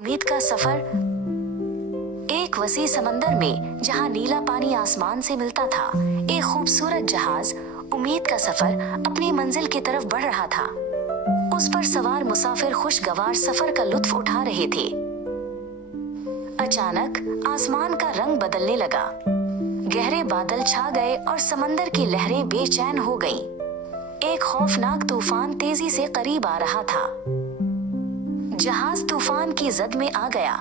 उम्मीद का सफर। एक वसी समंदर में जहां नीला पानी आसमान से मिलता था, एक खूबसूरत जहाज उम्मीद का सफर अपनी मंजिल की तरफ बढ़ रहा था। उस पर सवार मुसाफिर खुशगवार सफर का लुत्फ उठा रहे थे। अचानक आसमान का रंग बदलने लगा। गहरे बादल छा गए और समंदर की लहरें बेचैन हो गईं। एक खौफनाक तूफान तेजी से करीब आ रहा था। जहाज तूफान की जद में आ गया।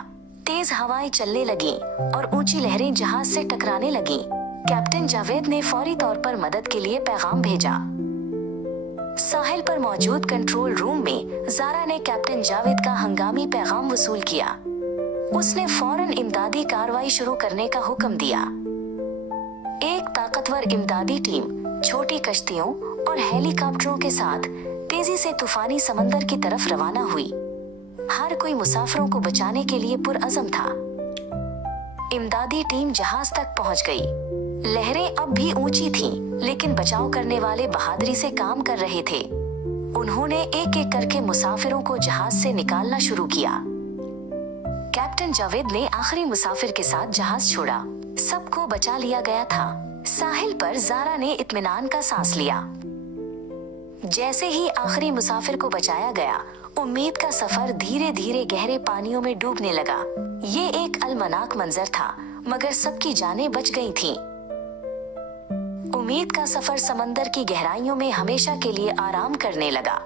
तेज हवाएं चलने लगी और ऊंची लहरें जहाज से टकराने लगी। कैप्टन जावेद ने फौरी तौर पर मदद के लिए पैगाम भेजा। साहिल पर मौजूद कंट्रोल रूम में जारा ने कैप्टन जावेद का हंगामी पैगाम वसूल किया। उसने फौरन इमदादी कार्रवाई शुरू करने का हुक्म दिया। एक ताकतवर इमदादी टीम छोटी कश्तियों और हेलीकॉप्टरों के साथ तेजी से तूफानी समंदर की तरफ रवाना हुई। हर कोई मुसाफिरों को बचाने के लिए पुरअज़म था। इमदादी टीम जहाज तक पहुंच गई। लहरें अब भी ऊंची थीं, लेकिन बचाव करने वाले बहादुरी से काम कर रहे थे। उन्होंने एक एक करके मुसाफिरों को जहाज से निकालना शुरू किया। कैप्टन जावेद ने आखिरी मुसाफिर के साथ जहाज छोड़ा। सबको बचा लिया गया था। साहिल पर जारा ने इत्मीनान का सांस लिया। जैसे ही आखिरी मुसाफिर को बचाया गया, उम्मीद का सफर धीरे धीरे गहरे पानियों में डूबने लगा। ये एक अलमनाक मंजर था, मगर सबकी जानें बच गई थीं। उम्मीद का सफर समंदर की गहराइयों में हमेशा के लिए आराम करने लगा।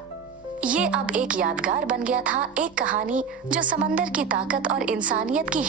ये अब एक यादगार बन गया था, एक कहानी जो समंदर की ताकत और इंसानियत की